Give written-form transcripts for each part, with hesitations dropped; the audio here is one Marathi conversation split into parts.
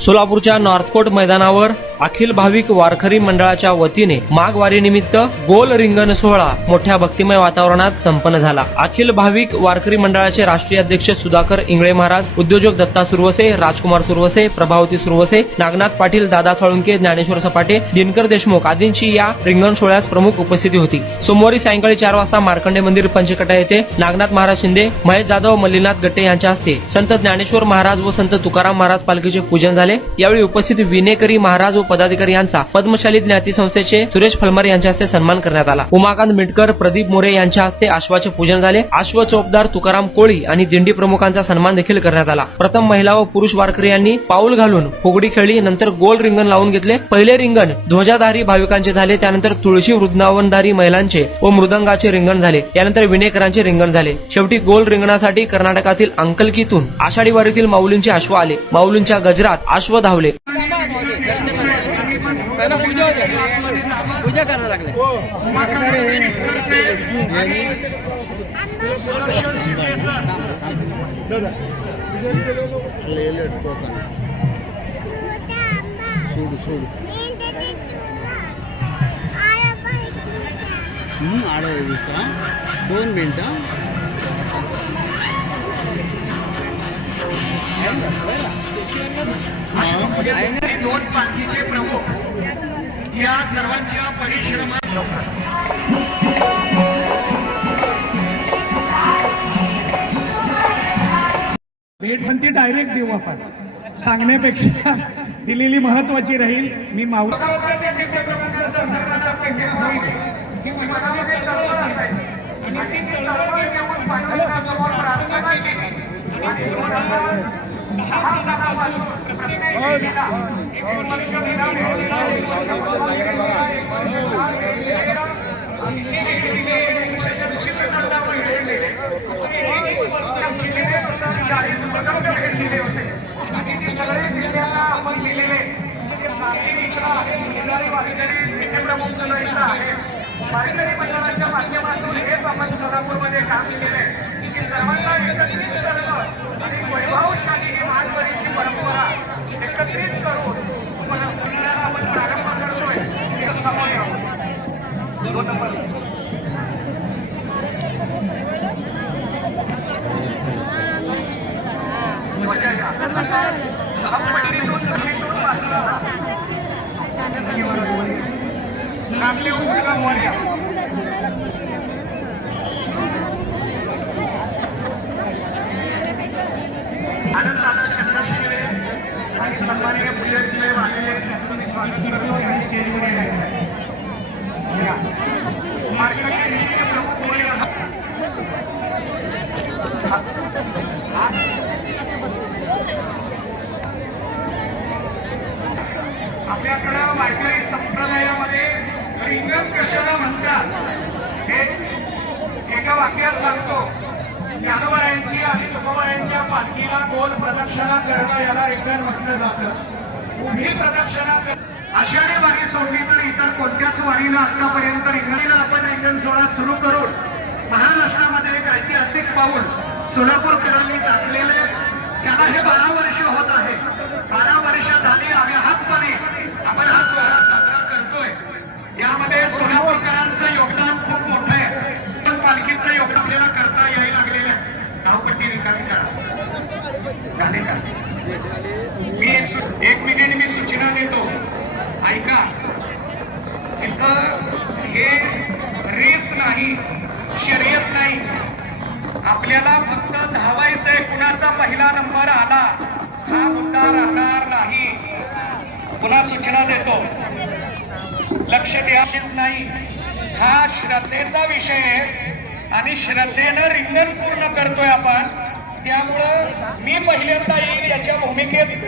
सोलापूरच्या नॉर्थकोट मैदानावर अखिल भाविक वारकरी मंडळाच्या वतीने माघ वारीनिमित्त गोल रिंगण सोहळा मोठ्या भक्तिमय वातावरणात संपन्न झाला। अखिल भाविक वारकरी मंडळाचे राष्ट्रीय अध्यक्ष सुधाकर इंगळे महाराज, उद्योजक दत्ता सुरवसे, राजकुमार सुरवसे, प्रभावती सुरवसे, नागनाथ पाटील, दादा साळुंके, ज्ञानेश्वर सपाटे, दिनकर देशमुख आदींची या रिंगण सोहळ्यास प्रमुख उपस्थिती होती। सोमवारी सायंकाळी 4 वाजता मार्कंडे मंदिर पंचकटा येथे नागनाथ महाराज शिंदे, महेश जाधव, मल्लीनाथ गट्टे यांच्या हस्ते संत ज्ञानेश्वर महाराज व संत तुकाराम महाराज पालखीचे पूजन झाले। यावेळी उपस्थित विनेकरी महाराज व पदाधिकारी यांचा पद्मशाली ज्ञाती संस्थेचे सुरेश फलमारे यांच्या हस्ते सन्मान करण्यात आला। उमाकांत मिटकर, प्रदीप मोरे यांच्या हस्ते अश्वाचे पूजन झाले। अश्व चोपदार तुकाराम कोळी आणि दिंडी प्रमुखांचा सन्मान देखील करण्यात आला। प्रथम महिला व पुरुष वारकरी यांनी पाऊल घालून फुगडी खेळली, नंतर गोल रिंगण लावून घेतले। पहिले रिंगण ध्वजाधारी भाविकांचे झाले, त्यानंतर तुळशी वृंदावनधारी महिलांचे व मृदंगाचे रिंगण झाले, त्यानंतर विनेकरांचे रिंगण झाले। शेवटी गोल रिंगणासाठी कर्नाटकातील अंकलकीतून आषाढी वारीतील माऊलींचे अश्व आले। माऊलींच्या गजरात अश्व धावले। पूजा करायला लागले। दोन मिनिटं दोन पालखीचे प्रमुख या सर्वांच्या परिश्रमात भेटबंती डायरेक्ट देऊ आपण, सांगण्यापेक्षा दिलेली महत्वाची राहील। मी वारकरी मंडळाच्या माध्यमातून हेच आपण सोलापूरमध्ये काम केलेले की सर्वांना एकत्रित करणं आणि वैभवशाली ही महाजवारीची परंपरा एकत्रित करून मंडळाला आपण प्रारंभ करतोय। आपले आनंद आणि सन्माननीय प्रियशिवाय आलेले स्टेजवर आपल्याकडं वारकरी संप्रदायामध्ये रिंगण कशाला म्हणतात हे एका वाक्यात सांगतो। ज्ञानोबायांची आणि तुकोबायांच्या पालखीला गोल प्रदक्षिणा करणं याला रिंगण म्हटलं जातं। उभी प्रदक्षिणा आषाढी वारी सोडली तर इतर कोणत्याच वारीला आतापर्यंत रिंगणीला आपण रिंगण सोहळा सुरू करून महाराष्ट्रामध्ये एक ऐतिहासिक पाऊल सोलापूरकरांनी टाकलेले, त्याला हे 12 वर्ष होत आहे। 12 वर्ष झाली अव्याहतपणे आपण हा सोहळा साजरा करतोय। यामध्ये सोलापूरकरांचं योगदान खूप मोठं आहे, पण पालखीचं योगदान आपल्याला करता यायला लागलेलं आहे। धावपट्टी रिकामी करा, झाले का? मी एक मिनिट मी सूचना देतो, ऐका। इथं हे रेस नाही, शर्यत नाही, आपल्याला फक्त धावायचंय। कुणाचा पहिला नंबर आला हा मुद्दा राहणार नाही। पुन्हा सूचना देतो, लक्ष द्यायचेच नाही, हा श्रद्धेचा विषय आहे आणि श्रद्धेनं रिंगण पूर्ण करतोय आपण। त्यामुळं मी पहिल्यांदा येईल याच्या भूमिकेत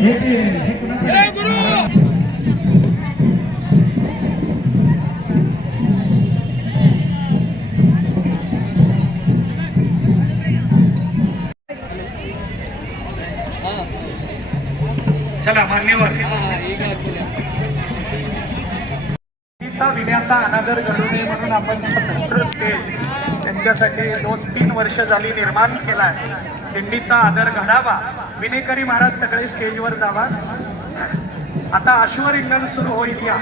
चला मान्यवर विण्याचा अनादर घडू नये म्हणून आपण सेंट्रल स्टेज त्यांच्यासाठी 2-3 वर्ष झाली निर्माण केला. दिंडीचा आदर घडावा. विनेकरी महाराज सगळे स्टेजवर जावा. आता अश्वरिंगण सुरू होईल. या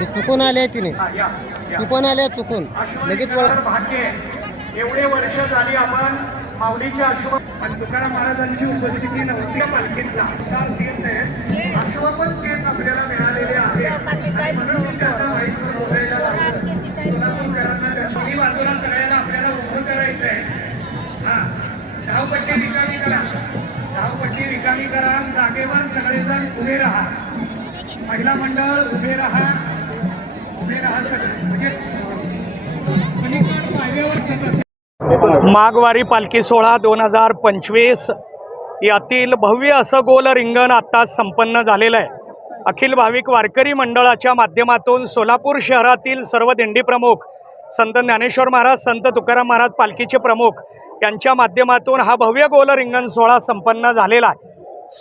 ते चुकून आले तिने हा, या चुकून आले चुकून लगेच अश्वरिंगणावर भाग्य आहे. एवढे वर्ष झाली आपण माऊलीच्या अश्व पण तुकाराम महाराजांची उपस्थिती नव्हती पालखीतला. अश्व पण तेच आपल्याला मिळालेले आहे. म्हणून त्याचा वाईट बोलायला लागलं. दोन्ही बाजूला सगळ्यांना आपल्याला उभं करायचं आहे. हा, धावपट्टी रिकामी करा. धावपट्टी रिकामी करा. जागेवर सगळेजण उभे राहा. महिला मंडळ उभे राहा. उभे राहा सगळे. म्हणजे पायऱ्यावर सगळं माघवारी पालखी सोहळा 2025 यातील भव्य असं गोल रिंगण आत्ताच संपन्न झालेलं आहे. अखिल भाविक वारकरी मंडळाच्या माध्यमातून सोलापूर शहरातील सर्व दिंडी प्रमुख, संत ज्ञानेश्वर महाराज, संत तुकाराम महाराज पालखीचे प्रमुख यांच्या माध्यमातून हा भव्य गोल रिंगण सोहळा संपन्न झालेला आहे.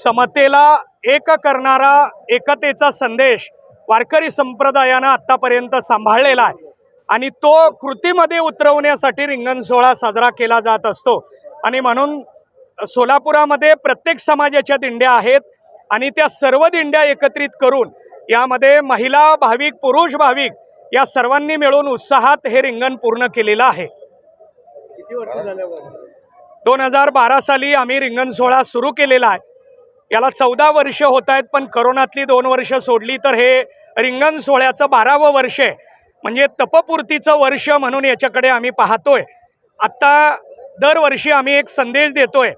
समतेला एक करणारा एकतेचा संदेश वारकरी संप्रदायानं आत्तापर्यंत सांभाळलेला आहे आणि तो कृतीमध्ये उतरवण्यासाठी रिंगण सोहळा साजरा केला जात असतो. आणि म्हणून सोलापुरामध्ये प्रत्येक समाजाच्या दिंड्या आहेत आणि त्या सर्व दिंड्या एकत्रित करून यामध्ये महिला भाविक, पुरुष भाविक या सर्वांनी मिळून उत्साहात हे रिंगण पूर्ण केलेलं आहे. 2012 साली आम्ही रिंगण सोहळा सुरू केलेला आहे. याला 14 वर्ष होत आहेत, पण करोनातली 2 वर्ष सोडली तर हे रिंगण सोहळ्याचं 12वं वर्ष आहे. म्हणजे तपपूर्तीचं वर्ष म्हणून याच्याकडे आम्ही पाहतोय. आत्ता दरवर्षी आम्ही एक संदेश देतोय.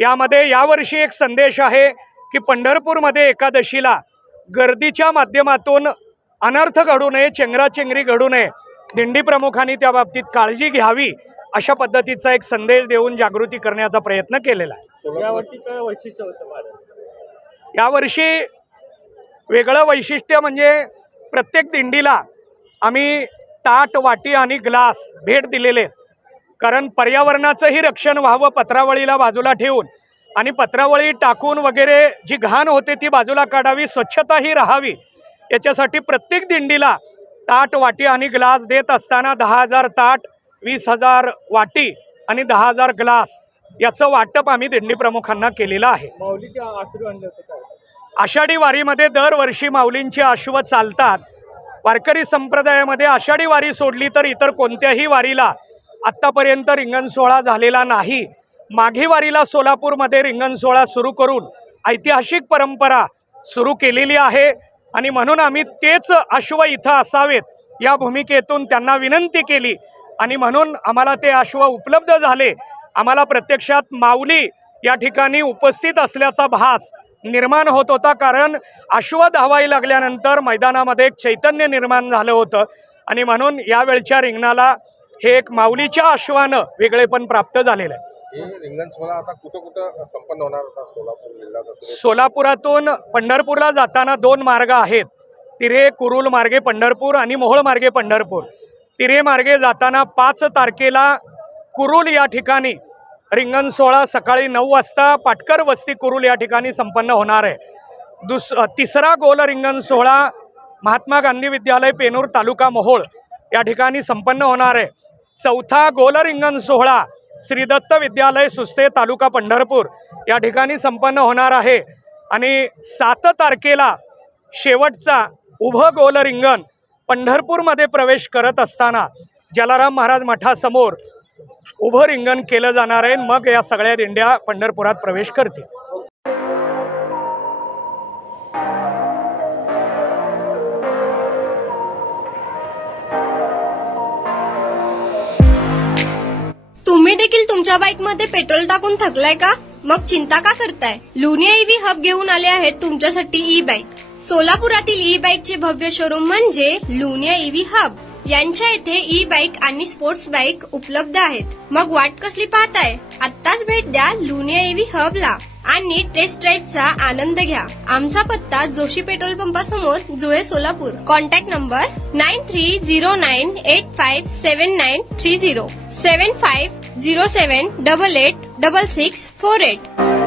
यामध्ये यावर्षी एक संदेश आहे की पंढरपूरमध्ये एकादशीला गर्दीच्या माध्यमातून अनर्थ घडू नये, चेंगराचेंगरी घडू नये. दिंडी प्रमुखांनी त्या बाबतीत काळजी घ्यावी अशा पद्धतीचा एक संदेश देऊन जागृती करण्याचा प्रयत्न केलेला आहे. यावर्षी काय वैशिष्ट्य होतं? यावर्षी वेगळं वैशिष्ट्य म्हणजे प्रत्येक दिंडीला आम्ही ताट, वाटी आणि ग्लास भेट दिलेले आहेत. कारण पर्यावरणाचंही रक्षण व्हावं, पत्रावळीला बाजूला ठेवून आणि पत्रावळी टाकून वगैरे जी घाण होते ती बाजूला काढावी, स्वच्छताही राहावी. याच्यासाठी प्रत्येक दिंडीला ताट, वाटी आणि ग्लास देत असताना 10,000 ताट, 20,000 वाटी आणि 10,000 ग्लास याचं वाटप आम्ही दिंडी प्रमुखांना केलेलं आहे. माऊलीच्या आशीर्वाद. आषाढी वारीमध्ये दरवर्षी माऊलींची अश्व चालतात. वारकरी संप्रदायामध्ये आषाढी वारी सोडली तर इतर कोणत्याही वारीला आत्तापर्यंत रिंगण सोहळा झालेला नाही. माघी वारीला सोलापूरमध्ये रिंगण सोहळा सुरू करून ऐतिहासिक परंपरा सुरू केलेली आहे आणि म्हणून आम्ही तेच अश्व इथं असावेत या भूमिकेतून त्यांना विनंती केली आणि म्हणून आम्हाला ते अश्व उपलब्ध झाले. आम्हाला प्रत्यक्षात माऊली या ठिकाणी उपस्थित असल्याचा भास निर्माण होत होता. कारण अश्व धावायला लागल्यानंतर मैदानामध्ये एक चैतन्य निर्माण झालं होतं आणि म्हणून यावेळच्या रिंगणाला हे एक माऊलीच्या अश्वानं वेगळेपण प्राप्त झालेलं आहे. रिंगण सोहळा आता कुठं कुठं संपन्न होणार होता? सोलापूर जिल्ह्यात सोलापुरातून पंढरपूरला जाताना 2 मार्ग आहेत. तिरे कुरुल मार्गे पंढरपूर आणि मोहोळ मार्गे पंढरपूर. तिरे मार्गे जाताना 5 तारखेला कुरुल या ठिकाणी रिंगण सोहळा सकाळी 9 वाजता पाटकर वस्ती कुरुल या ठिकाणी संपन्न होणार आहे. तिसरा गोल रिंगण सोहळा महात्मा गांधी विद्यालय पेनूर तालुका मोहोळ या ठिकाणी संपन्न होणार आहे. चौथा गोल रिंगण सोहळा श्री दत्त विद्यालय सुस्ते तालुका पंढरपूर या ठिकाणी संपन्न होणार आहे. आणि 7 तारखेला शेवटचा उभं गोल रिंगण पंढरपूरमध्ये प्रवेश करत असताना जलाराम महाराज मठासमोर उभं रिंगण केलं जाणार आहे. मग या सगळ्या दिंड्या पंढरपुरात प्रवेश करतील. तुम्ही देखील तुमच्या बाईकमध्ये पेट्रोल टाकून थकलाय का? मग चिंता का करताय? लुनिया ईव्ही हब घेऊन आले आहेत तुमच्यासाठी ई बाईक. सोलापुरातील ई बाईकचे भव्य शोरूम म्हणजे लुनिया ईव्ही हब. यांच्या इथे ई बाईक आणि स्पोर्ट्स बाईक उपलब्ध आहेत. मग वाट कसली पाहताय? आत्ताच भेट द्या लुनिया ईव्ही हबला. आणि टेस्ट ड्राईव्हचा आनंद घ्या. आमचा पत्ता जोशी पेट्रोल पंपासमोर, जुळे, सोलापूर. Contact number 9309857930 7507886648.